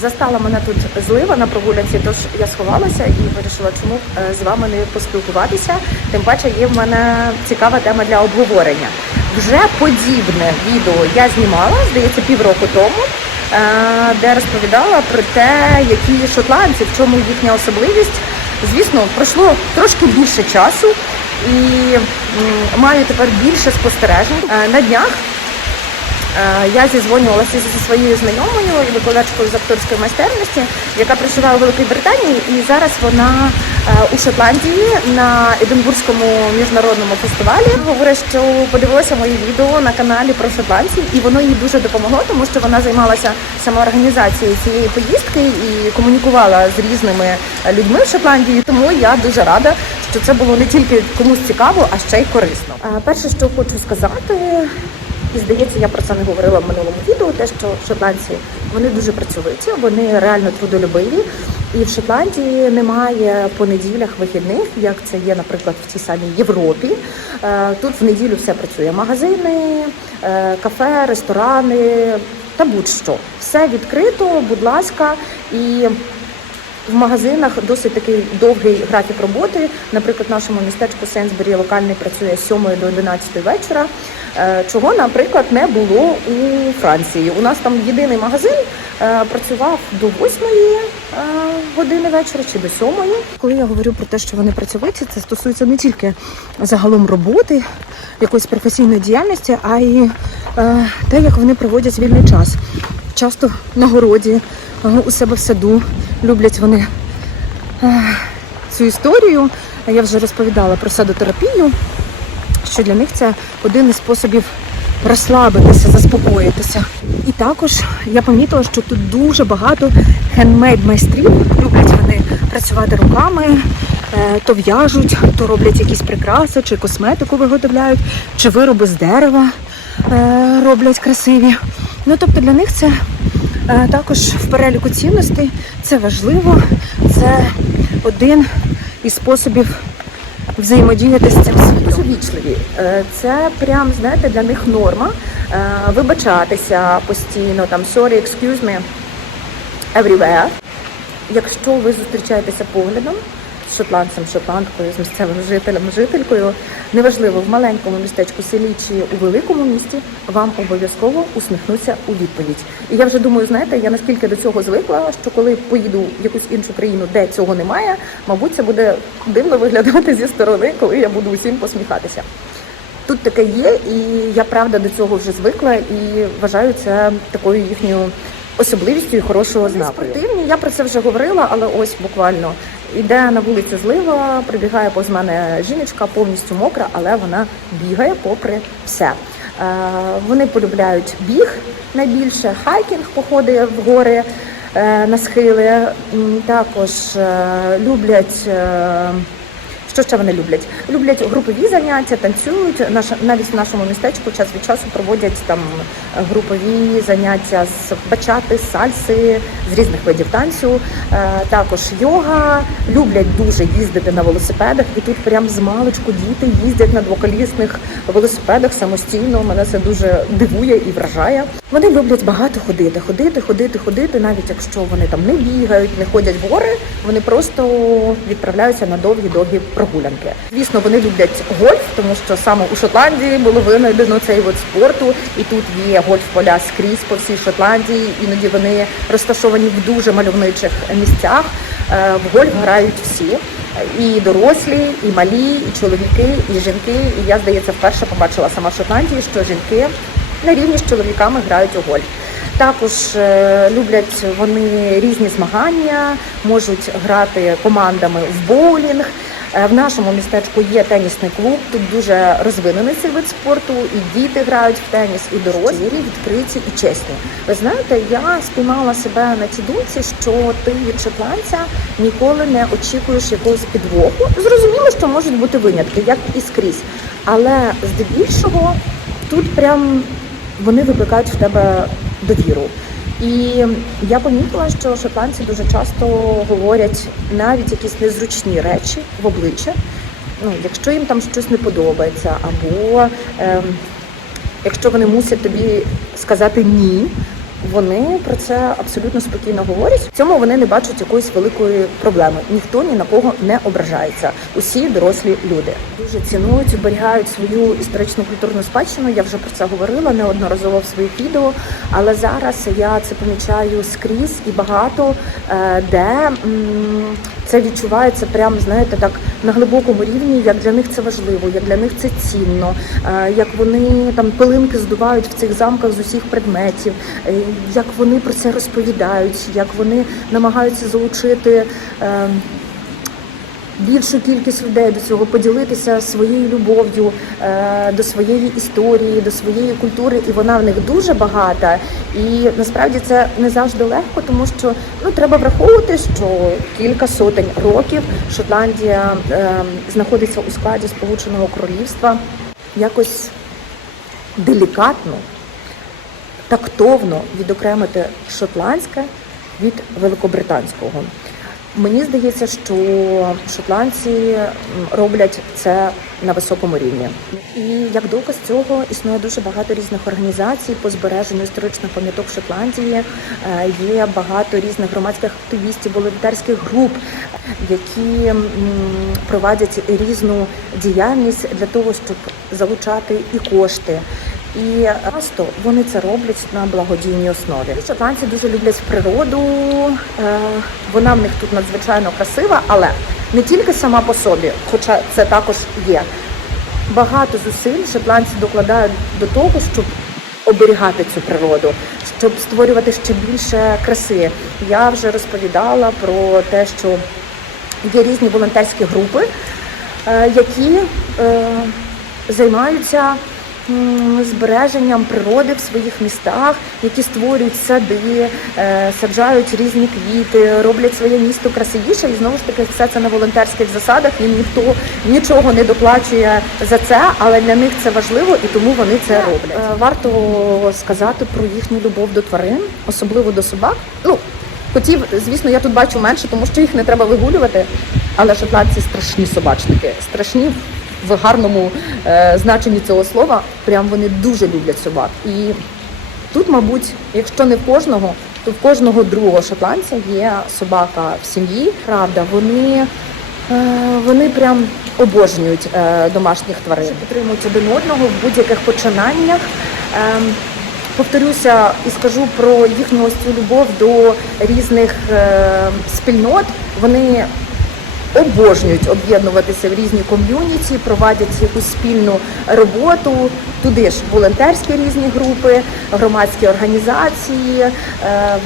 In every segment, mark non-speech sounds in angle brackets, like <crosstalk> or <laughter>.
Застала мене тут злива на прогулянці, тож я сховалася і вирішила, чому б, е, з вами не поспілкуватися. Тим паче є в мене цікава тема для обговорення. Вже подібне відео я знімала, здається, півроку тому, е, де розповідала про те, які шотландці, в чому їхня особливість. Звісно, пройшло трошки більше часу і маю тепер більше спостережень. Е, На днях Я зізвонювалася зі своєю знайомою і викладачкою з акторської майстерності, яка проживає у Великій Британії, і зараз вона е, у Шотландії на Единбурзькому міжнародному фестивалі. Говорить, що подивилася мої відео на каналі про шотландців, і воно їй дуже допомогло, тому що вона займалася саме організацією цієї поїздки і комунікувала з різними людьми в Шотландії. Тому я дуже рада, що це було не тільки комусь цікаво, а ще й корисно. Е, Перше, що хочу сказати. І здається, я про це не говорила в минулому відео. Те, що шотландці вони дуже працьовиті, вони реально трудолюбиві. І в Шотландії немає по неділях вихідних, як це є, наприклад, в цій самій Європі. Е, Тут в неділю все працює: магазини, е, кафе, ресторани та будь-що. Все відкрито, будь ласка, і в магазинах досить такий довгий графік роботи. Наприклад, в нашому містечку Сенсбері локальний працює з 7 до 11 вечора, е, чого, наприклад, не було у Франції. У нас там єдиний магазин е, працював до 8 е, години вечора чи до 7. Коли я говорю про те, що вони працьовиті, це стосується не тільки загалом роботи, якоїсь професійної діяльності, а й те, як вони проводять вільний час. Часто на городі, у себе в саду люблять вони е, цю історію. Я вже розповідала про садотерапію, що для них це один із способів розслабитися, заспокоїтися. І також я помітила, що тут дуже багато хендмейд майстрів. Люблять вони працювати руками, е, то в'яжуть, то роблять якісь прикраси, чи косметику виготовляють, чи вироби з дерева е, роблять красиві. Ну тобто для них це також в переліку цінностей це важливо, це один із способів взаємодіяти з цим світом. Вічливі. Е, Це прям, знаєте, для них норма. Е, Вибачатися постійно, там sorry, excuse me, everywhere. Якщо ви зустрічаєтеся поглядом шотландцем, шотландкою, з місцевим жителем, жителькою, неважливо в маленькому містечку селі чи у великому місті, вам обов'язково усміхнуться у відповідь. І я вже думаю, знаєте, я наскільки до цього звикла, що коли поїду в якусь іншу країну, де цього немає, мабуть, це буде дивно виглядати зі сторони, коли я буду усім посміхатися. Тут таке є, і я правда до цього вже звикла і вважаю це такою їхньою особливістю і хорошого знакою. Спортивні, я про це вже говорила, але ось буквально іде на вулиці злива, прибігає повз мене жіночка, повністю мокра, але вона бігає попри все. Е, Вони полюбляють біг найбільше, хайкінг, походи в гори е, на схили. Також е, люблять. Що ще вони люблять? Люблять групові заняття, танцюють. Наш навіть в нашому містечку час від часу проводять там групові заняття з бачати, сальси, з різних видів танцю. Е, Також йога. Люблять дуже їздити на велосипедах, і тут прям з маличку діти їздять на двоколісних велосипедах самостійно. Мене це дуже дивує і вражає. Вони люблять багато ходити, ходити, ходити, ходити, навіть якщо вони там не бігають, не ходять в гори, вони просто відправляються на довгі-довгі прогулянки. Звісно, вони люблять гольф, тому що саме у Шотландії було винайдено цей вид спорту, і тут є гольф-поля скрізь по всій Шотландії. Іноді вони розташовані в дуже мальовничих місцях. Е, В гольф грають всі. І дорослі, і малі, і чоловіки, і жінки. І я, здається, вперше побачила сама в Шотландії, що жінки на рівні з чоловіками грають у гольф. Також е, люблять вони різні змагання, можуть грати командами в боулінг. Е, В нашому містечку є тенісний клуб. Тут дуже розвинений цей вид спорту. І діти грають в теніс, і дорослі відкриті і чесні. Ви знаєте, я спіймала себе на цій думці, що ти від шотландця ніколи не очікуєш якогось підвоху. Зрозуміло, що можуть бути винятки, як і скрізь. Але здебільшого тут прям вони викликають в тебе довіру. І я помітила, що шотландці дуже часто говорять навіть якісь незручні речі в обличчя. Ну, якщо їм там щось не подобається, або е, якщо вони мусять тобі сказати ні, вони про це абсолютно спокійно говорять. В цьому вони не бачать якоїсь великої проблеми. Ніхто ні на кого не ображається. Усі дорослі люди дуже цінують, зберігають свою історичну культурну спадщину. Я вже про це говорила неодноразово в своїх відео. Але зараз я це помічаю скрізь і багато е, де це відчувається прямо, знаєте, так на глибокому рівні, як для них це важливо, як для них це цінно, е, як вони там пилинки здувають в цих замках з усіх предметів, е, як вони про це розповідають, як вони намагаються залучити. е, Більшу кількість людей до цього поділитися своєю любов'ю е, до своєї історії, до своєї культури, і вона в них дуже багата. І насправді це не завжди легко, тому що ну треба враховувати, що кілька сотень років Шотландія е, знаходиться у складі Сполученого Королівства. Якось делікатно, тактовно відокремити шотландське від великобританського. Мені здається, що шотландці роблять це на високому рівні. І як доказ цього існує дуже багато різних організацій по збереженню історичних пам'яток Шотландії. Е, Є багато різних громадських активістів, волонтерських груп, які проводять різну діяльність для того, щоб залучати і кошти. І часто вони це роблять на благодійній основі. Шотландці дуже люблять природу. е, Вона в них тут надзвичайно красива, але не тільки сама по собі, хоча це також є. Багато зусиль шотландці докладають до того, щоб оберігати цю природу, щоб створювати ще більше краси. Я вже розповідала про те, що є різні волонтерські групи, е, які е, займаються збереженням природи в своїх містах, які створюють сади, е, саджають різні квіти, роблять своє місто красивіше. І знову ж таки, все це на волонтерських засадах. Їм ніхто нічого не доплачує за це, але для них це важливо і тому вони це роблять. Е, Варто сказати про їхню любов до тварин, особливо до собак. Ну Котів, звісно, я тут бачу менше, тому що їх не треба вигулювати. Але шотландці страшні собачники, страшні в гарному е, значенні цього слова. Прям вони дуже люблять собак. І тут, мабуть, якщо не в кожного, то в кожного другого шотландця є собака в сім'ї. Правда, вони, е, вони прям обожнюють е, домашніх тварин, підтримують один одного в будь-яких починаннях. Ем, Повторюся і скажу про їхню ось цю любов до різних е, спільнот. Вони обожнюють об'єднуватися в різні ком'юніті, проводять якусь спільну роботу. Туди ж волонтерські різні групи, громадські організації. Е,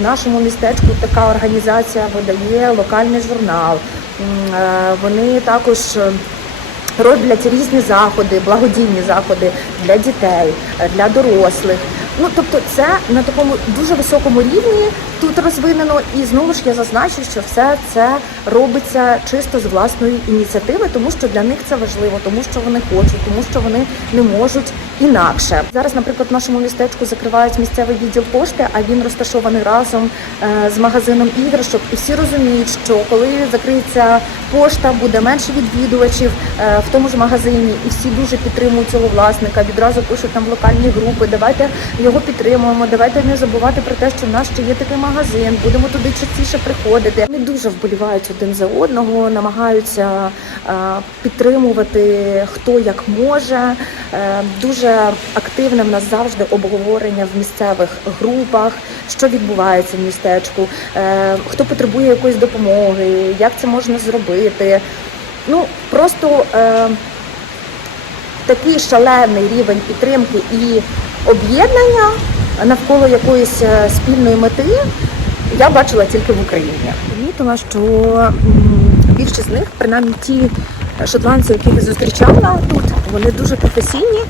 в нашому містечку така організація видає локальний журнал. Е, Вони також. е, роблять різні заходи, благодійні заходи для дітей, для дорослих. Ну тобто, це на такому дуже високому рівні тут розвинено, і знову ж я зазначу, що все це робиться чисто з власної ініціативи, тому що для них це важливо, тому що вони хочуть, тому що вони не можуть інакше. Зараз, наприклад, в нашому містечку закривають місцевий відділ пошти, а він розташований разом е, з магазином іграшок. І всі розуміють, що коли закриється пошта, буде менше відвідувачів е, в тому ж магазині, і всі дуже підтримують цього власника. Відразу пишуть там локальні групи. Давайте його підтримуємо. Давайте не забувати про те, що в нас ще є такий магазин. Будемо туди частіше приходити. Вони дуже вболівають один за одного, намагаються е, підтримувати хто як може. Е, Дуже активне в нас завжди обговорення в місцевих групах, що відбувається в містечку, е, хто потребує якоїсь допомоги, як це можна зробити. Ну просто е, такий шалений рівень підтримки і об'єднання навколо якоїсь е, спільної мети я бачила тільки в Україні. Помітила, що більшість з них, принаймні ті шотландці, яких я зустрічала тут, вони дуже професійні.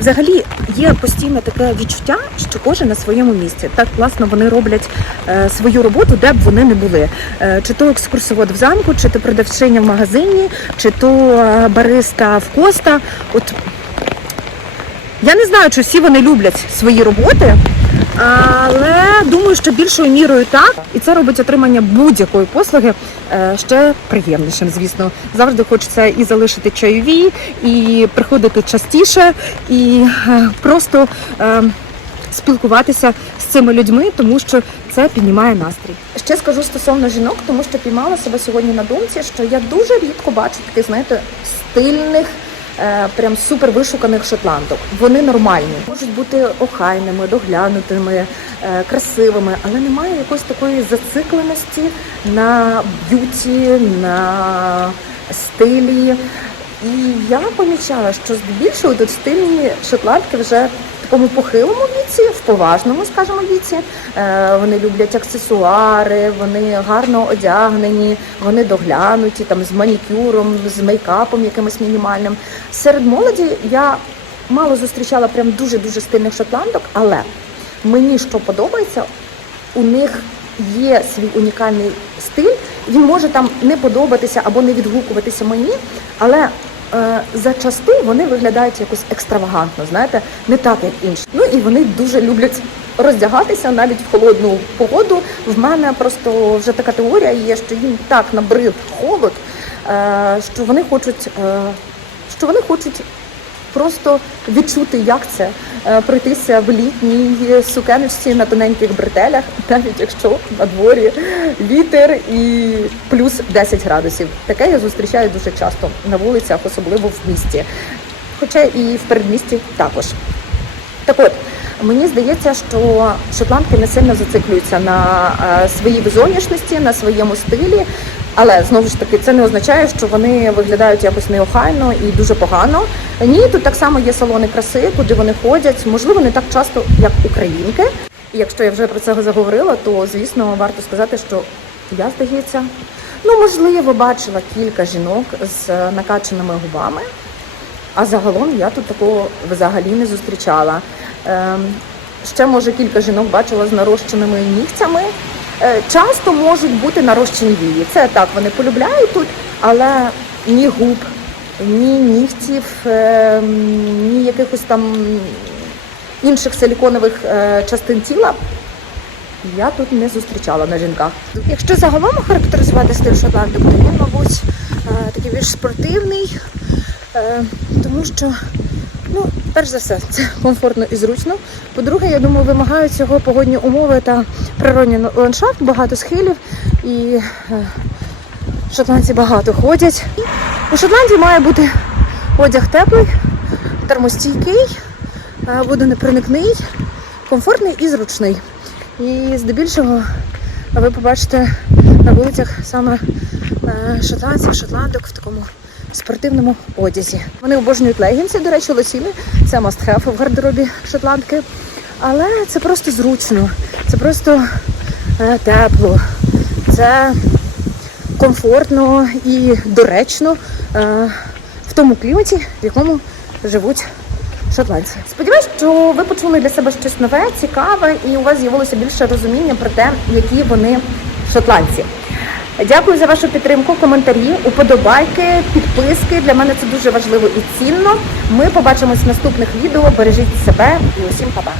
Взагалі є постійне таке відчуття, що кожен на своєму місці. Так класно вони роблять е, свою роботу, де б вони не були. Е, чи то екскурсовод в замку, чи то продавчиня в магазині, чи то е, бариста в коста. От я не знаю, чи всі вони люблять свої роботи, але думаю, що більшою мірою так, і це робить отримання будь-якої послуги е, ще приємнішим. Звісно, завжди хочеться і залишити чайові, і приходити частіше, і е, просто. е, спілкуватися з цими людьми, тому що це піднімає настрій. Ще скажу стосовно жінок, тому що піймала себе сьогодні на думці, що я дуже рідко бачу таких, знаєте, стильних. Е, Прям супер вишуканих шотландок. Вони нормальні, можуть бути охайними, доглянутими, е, красивими, але немає якоїсь такої зацикленості на б'юті, на стилі. І я помічала, що здебільшого тут стильні шотландки вже такому похилому віці, в поважному, скажімо, віці. Е, Вони люблять аксесуари, вони гарно одягнені, вони доглянуті там з манікюром, з мейкапом якимось мінімальним. Серед молоді я мало зустрічала прям дуже дуже стильних шотландок, але мені що подобається, у них є свій унікальний стиль. Він може там не подобатися або не відгукуватися мені, але е, зачасту вони виглядають якось екстравагантно, знаєте, не так як інші. Ну і вони дуже люблять роздягатися навіть в холодну погоду. В мене просто вже така теорія є, що їм так набрид холод, е, що вони хочуть, е, що вони хочуть просто відчути, як це е, пройтися в літній сукеночці на тоненьких бретелях, <laughs> навіть якщо на дворі вітер і плюс 10 градусів. Таке я зустрічаю дуже часто на вулицях, особливо в місті, хоча і в передмісті також. Так от, мені здається, що шотландки не сильно зациклюються на е, своїй зовнішності, на своєму стилі. Але знову ж таки, це не означає, що вони виглядають якось неохайно і дуже погано. Ні, тут так само є салони краси, куди вони ходять. Можливо, не так часто, як українки. І якщо я вже про це заговорила, то звісно варто сказати, що я здається, ну можливо, бачила кілька жінок з накачаними губами. А загалом я тут такого взагалі не зустрічала. Ем, ще може кілька жінок бачила з нарощеними нігтями. Е, часто можуть бути нарощені вії. Це так, вони полюбляють тут, але ні губ, ні нігтів, ем, ні якихось там інших силіконових е, частин тіла я тут не зустрічала на жінках. Якщо загалом характеризувати стиль шотландок, то він, мабуть, е, такий більш спортивний, е, тому що, ну, перш за все, це комфортно і зручно. По-друге, я думаю, вимагають цього погодні умови та природний ландшафт, багато схилів і е, шотландці багато ходять. У Шотландії має бути одяг теплий, термостійкий, е, водонепроникний, комфортний і зручний. І здебільшого ви побачите на вулицях саме е, шотландців, шотландок спортивному одязі. Вони обожнюють легінси, до речі, лосіни. Це have в гардеробі шотландки. Але це просто зручно, це просто е, тепло, це комфортно і доречно е, в тому кліматі, в якому живуть шотландці. Сподіваюсь, що ви почули для себе щось нове, цікаве, і у вас з'явилося більше розуміння про те, які вони шотландці. Дякую за вашу підтримку, коментарі, уподобайки, підписки. Для мене це дуже важливо і цінно. Ми побачимось в наступних відео. Бережіть себе і усім па-па!